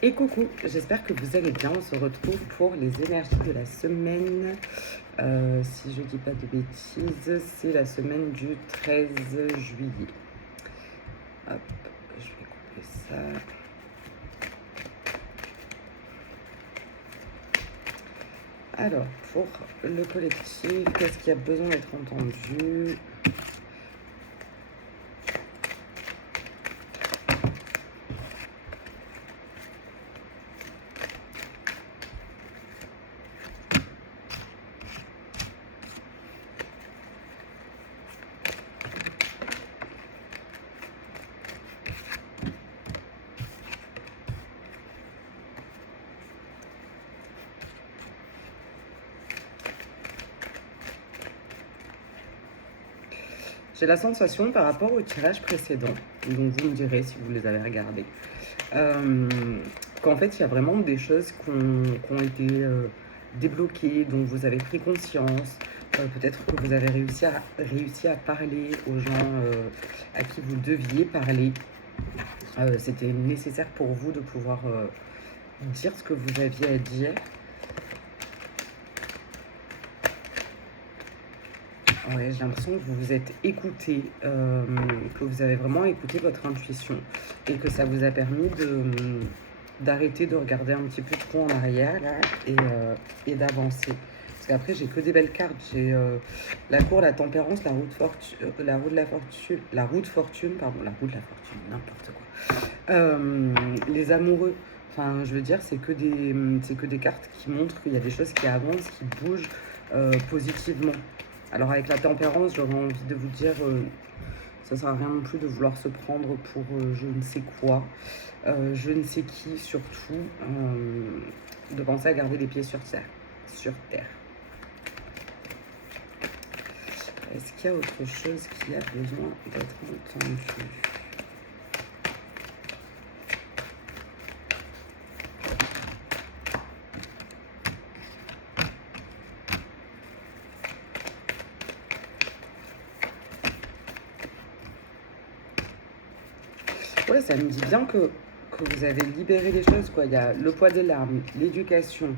Et coucou, j'espère que vous allez bien. On se retrouve pour les énergies de la semaine. Si je dis pas de bêtises, c'est la semaine du 13 juillet. Hop, je vais couper ça. Alors, pour le collectif, qu'est-ce qui a besoin d'être entendu? J'ai la sensation par rapport au tirage précédent, donc vous me direz si vous les avez regardés, qu'en fait il y a vraiment des choses qui ont été débloquées, dont vous avez pris conscience. Peut-être que vous avez réussi à parler aux gens à qui vous deviez parler. C'était nécessaire pour vous de pouvoir dire ce que vous aviez à dire. Ouais, j'ai l'impression que vous vous êtes écouté, que vous avez vraiment écouté votre intuition et que ça vous a permis d'arrêter de regarder un petit peu trop en arrière là et d'avancer. Parce qu'après, j'ai que des belles cartes. J'ai la cour, la tempérance, la roue de fortune, la roue de la fortune, la roue de fortune, pardon, la roue de la fortune, n'importe quoi. Les amoureux. Enfin, je veux dire, c'est que des cartes qui montrent qu'il y a des choses qui avancent, qui bougent positivement. Alors avec la tempérance, j'aurais envie de vous dire, ça ne sert à rien non plus de vouloir se prendre pour je ne sais quoi, je ne sais qui surtout, de penser à garder les pieds sur terre. Est-ce qu'il y a autre chose qui a besoin d'être entendu? Ouais, ça me dit bien que vous avez libéré les choses, quoi. Il y a le poids des larmes, l'éducation,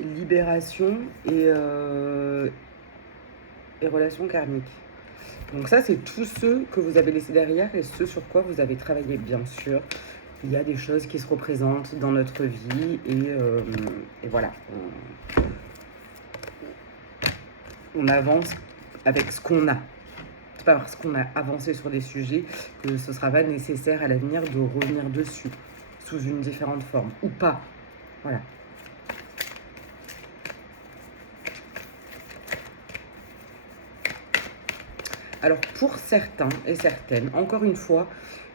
libération et relations karmiques. Donc ça, c'est tous ceux que vous avez laissés derrière et ceux sur quoi vous avez travaillé, bien sûr. Il y a des choses qui se représentent dans notre vie et voilà. On avance avec ce qu'on a. C'est pas parce qu'on a avancé sur des sujets que ce sera pas nécessaire à l'avenir de revenir dessus sous une différente forme ou pas. Voilà. Alors pour certains et certaines, encore une fois,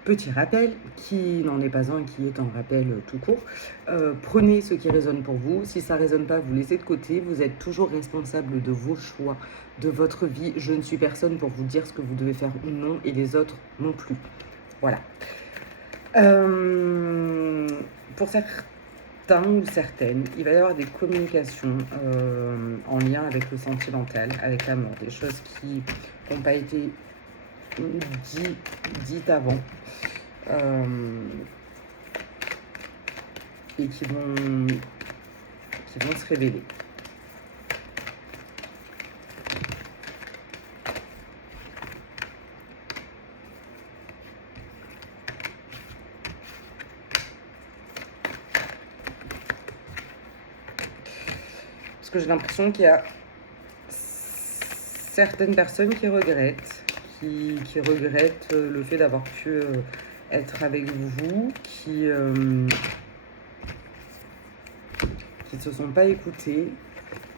petit rappel, qui n'en est pas un, qui est un rappel tout court, prenez ce qui résonne pour vous. Si ça ne résonne pas, vous laissez de côté. Vous êtes toujours responsable de vos choix, de votre vie. Je ne suis personne pour vous dire ce que vous devez faire ou non, et les autres non plus. Voilà. Pour certains ou certaines, il va y avoir des communications en lien avec le sentimental, avec l'amour, des choses qui n'ont pas été dites avant et qui vont se révéler. Parce que j'ai l'impression qu'il y a certaines personnes qui regrettent, qui regrettent le fait d'avoir pu être avec vous, qui se sont pas écoutés,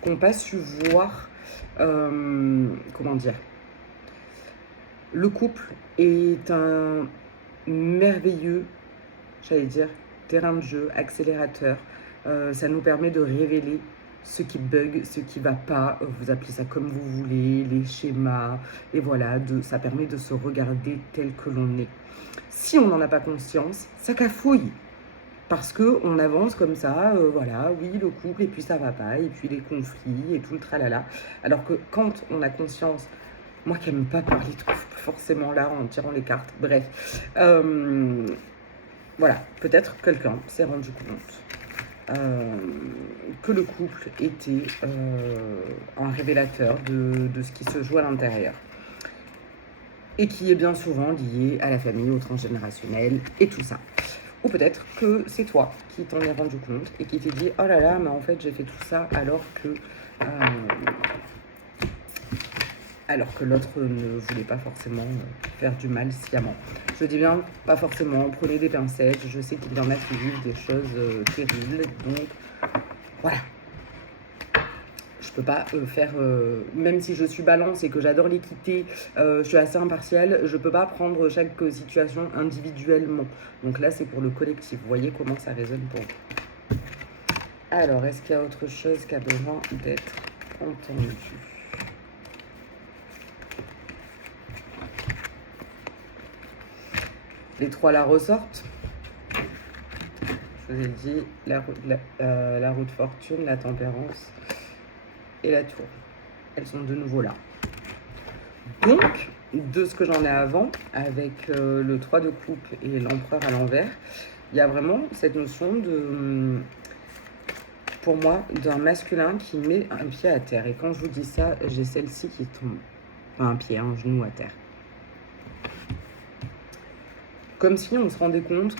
qui n'ont pas su voir, comment dire, le couple est un merveilleux, j'allais dire, terrain de jeu, accélérateur. Ça nous permet de révéler ce qui bug, ce qui va pas, vous appelez ça comme vous voulez, les schémas, et voilà, ça permet de se regarder tel que l'on est. Si on n'en a pas conscience, ça cafouille, parce qu'on avance comme ça, voilà, oui, le couple, et puis ça va pas, et puis les conflits, et tout le tralala. Alors que quand on a conscience, moi qui n'aime pas parler de couple forcément là, en tirant les cartes, bref, voilà, peut-être que quelqu'un s'est rendu compte que le couple était un révélateur de ce qui se joue à l'intérieur. Et qui est bien souvent lié à la famille, au transgénérationnel et tout ça. Ou peut-être que c'est toi qui t'en es rendu compte et qui t'es dit « Oh là là, mais en fait, j'ai fait tout ça alors que l'autre ne voulait pas forcément faire du mal sciemment. » Je dis bien, pas forcément, prenez des pincettes. Je sais qu'il y en a qui vivent des choses terribles. Donc, voilà. Je peux pas faire, même si je suis balance et que j'adore l'équité, je suis assez impartiale, je peux pas prendre chaque situation individuellement. Donc là, c'est pour le collectif. Vous voyez comment ça résonne pour vous. Alors, est-ce qu'il y a autre chose qui a besoin d'être entendu? Les trois la ressortent. Je vous ai dit la route fortune, la tempérance et la tour. Elles sont de nouveau là. Donc, de ce que j'en ai avant, avec le 3 de coupe et l'empereur à l'envers, il y a vraiment cette notion de, pour moi, d'un masculin qui met un pied à terre. Et quand je vous dis ça, j'ai celle-ci qui tombe. Pas un pied, un genou à terre. Comme si on se rendait compte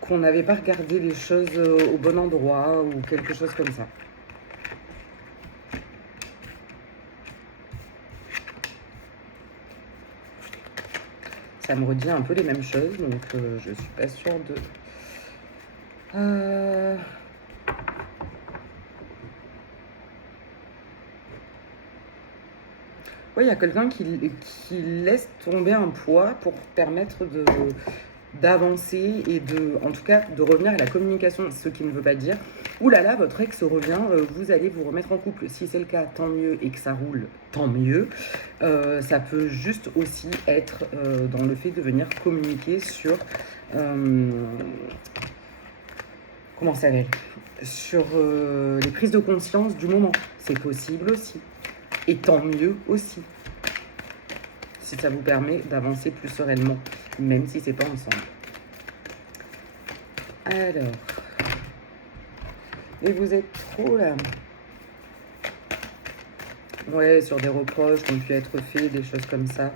qu'on n'avait pas regardé les choses au bon endroit ou quelque chose comme ça. Ça me redit un peu les mêmes choses, donc je suis pas sûre de... Oui, il y a quelqu'un qui laisse tomber un poids pour permettre d'avancer et en tout cas, de revenir à la communication, ce qui ne veut pas dire « Ouh là là, votre ex revient, vous allez vous remettre en couple ». Si c'est le cas, tant mieux, et que ça roule, tant mieux. Ça peut juste aussi être dans le fait de venir communiquer sur... comment ça s'appelle ? Sur les prises de conscience du moment. C'est possible aussi. Et tant mieux aussi. Si ça vous permet d'avancer plus sereinement, même si c'est pas ensemble. Alors. Et vous êtes trop là. Ouais, sur des reproches qui ont pu être faits, des choses comme ça.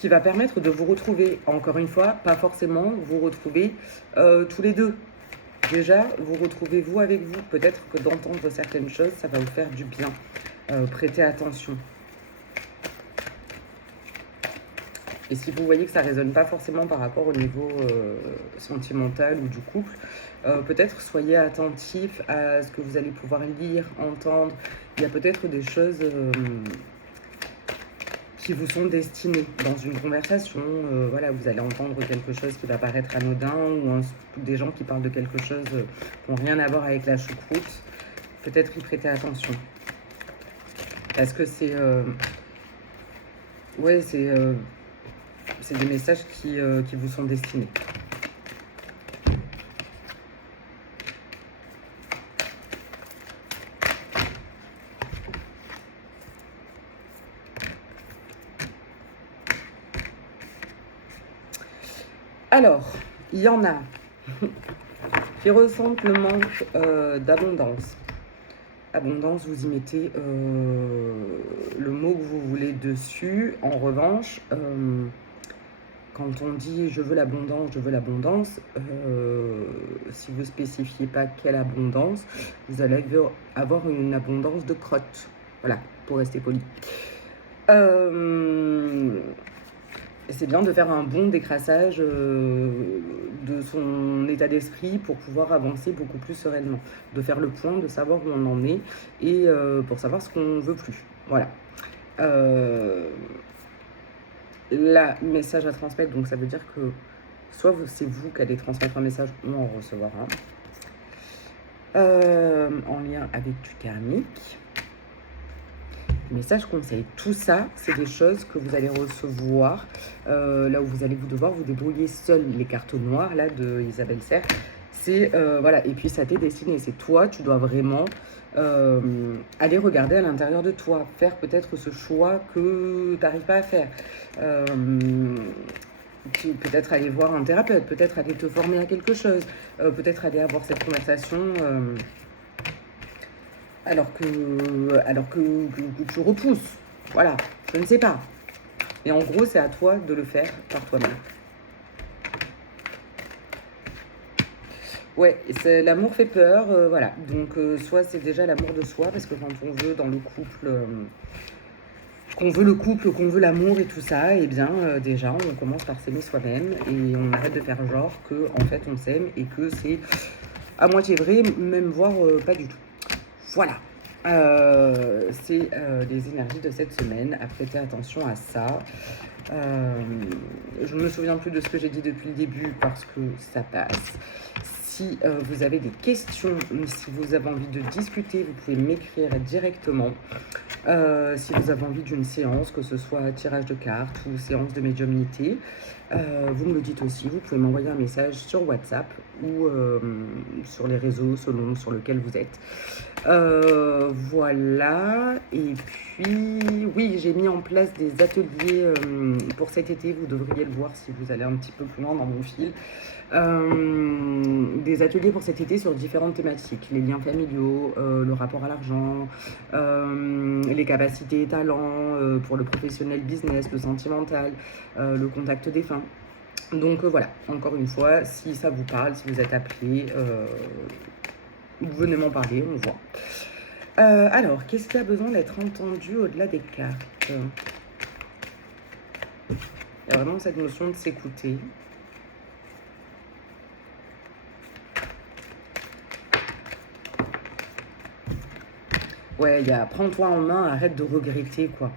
Qui va permettre de vous retrouver, encore une fois, pas forcément vous retrouver tous les deux. Déjà, vous retrouvez vous avec vous. Peut-être que d'entendre certaines choses, ça va vous faire du bien. Prêtez attention. Et si vous voyez que ça ne résonne pas forcément par rapport au niveau sentimental ou du couple, peut-être soyez attentif à ce que vous allez pouvoir lire, entendre. Il y a peut-être des choses... qui vous sont destinés dans une conversation. Voilà, vous allez entendre quelque chose qui va paraître anodin ou des gens qui parlent de quelque chose qui n'ont rien à voir avec la choucroute. Peut-être y prêter attention. Parce que c'est... ouais, c'est des messages qui vous sont destinés. Alors, il y en a qui ressentent le manque d'abondance. Abondance, vous y mettez le mot que vous voulez dessus. En revanche, quand on dit « je veux l'abondance », si vous ne spécifiez pas quelle abondance, vous allez avoir une abondance de crottes. Voilà, pour rester poli. C'est bien de faire un bon décrassage de son état d'esprit pour pouvoir avancer beaucoup plus sereinement. De faire le point, de savoir où on en est et pour savoir ce qu'on veut plus. Voilà. Là, message à transmettre, donc ça veut dire que soit c'est vous qui allez transmettre un message ou en recevoir un. en lien avec du karmique. Message conseil, tout ça, c'est des choses que vous allez recevoir là où vous allez devoir vous débrouiller seul. Les cartes noires là de Isabelle Serre, c'est voilà, et puis ça t'est destiné, c'est toi, tu dois vraiment aller regarder à l'intérieur de toi, faire peut-être ce choix que tu n'arrives pas à faire. Peut-être aller voir un thérapeute, peut-être aller te former à quelque chose, peut-être aller avoir cette conversation alors que tu repousses. Voilà, je ne sais pas. Et en gros, c'est à toi de le faire par toi-même. Ouais, l'amour fait peur, voilà. Donc, soit c'est déjà l'amour de soi, parce que quand on veut dans le couple, qu'on veut le couple, qu'on veut l'amour et tout ça, eh bien, déjà, on commence par s'aimer soi-même et on arrête de faire genre que, en fait, on s'aime et que c'est à moitié vrai, même voire pas du tout. Voilà. C'est les énergies de cette semaine, à prêter attention à ça. Je ne me souviens plus de ce que j'ai dit depuis le début parce que ça passe. Si vous avez des questions, si vous avez envie de discuter, vous pouvez m'écrire directement. Si vous avez envie d'une séance, que ce soit tirage de cartes ou séance de médiumnité, vous me le dites aussi. Vous pouvez m'envoyer un message sur WhatsApp ou sur les réseaux selon sur lequel vous êtes. Voilà. Et puis, oui, j'ai mis en place des ateliers pour cet été. Vous devriez le voir si vous allez un petit peu plus loin dans mon fil. Des ateliers pour cet été sur différentes thématiques, les liens familiaux, le rapport à l'argent, les capacités et talents pour le professionnel business, le sentimental, le contact défunt. Donc voilà, encore une fois, si ça vous parle, si vous êtes appelé, venez m'en parler, on voit. Alors, qu'est-ce qui a besoin d'être entendu au-delà des cartes? Il y a vraiment cette notion de s'écouter. Ouais, il y a prends-toi en main, arrête de regretter, quoi.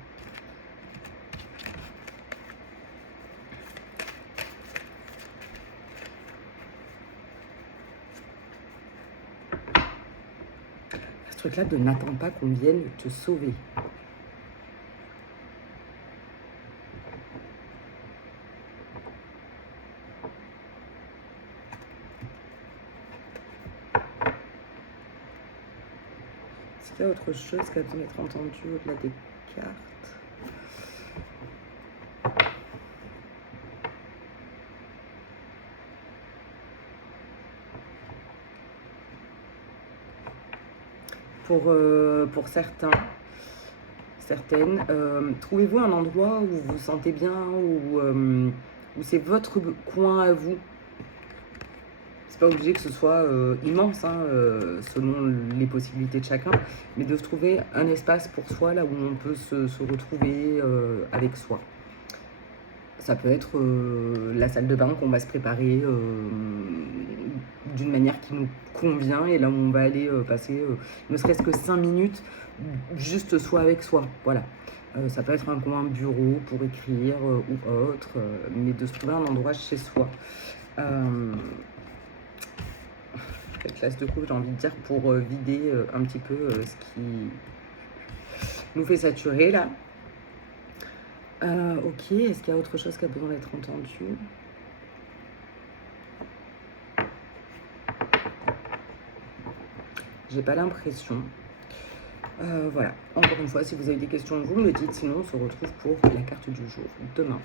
Ce truc-là de n'attends pas qu'on vienne te sauver. Est-ce qu'il y a autre chose qui a besoin d'être entendu au-delà des cartes? Pour certains, certaines, trouvez-vous un endroit où vous vous sentez bien, où c'est votre coin à vous. C'est pas obligé que ce soit immense, hein, selon les possibilités de chacun, mais de se trouver un espace pour soi, là où on peut se retrouver avec soi. Ça peut être la salle de bain qu'on va se préparer d'une manière qui nous convient et là où on va aller passer ne serait-ce que 5 minutes juste soi avec soi. Voilà. Ça peut être un coin bureau pour écrire ou autre, mais de se trouver un endroit chez soi. Cette classe de coupe, j'ai envie de dire, pour vider un petit peu ce qui nous fait saturer là. Ok, est-ce qu'il y a autre chose qui a besoin d'être entendu? J'ai pas l'impression. Voilà, encore une fois, si vous avez des questions, vous me le dites. Sinon, on se retrouve pour la carte du jour demain.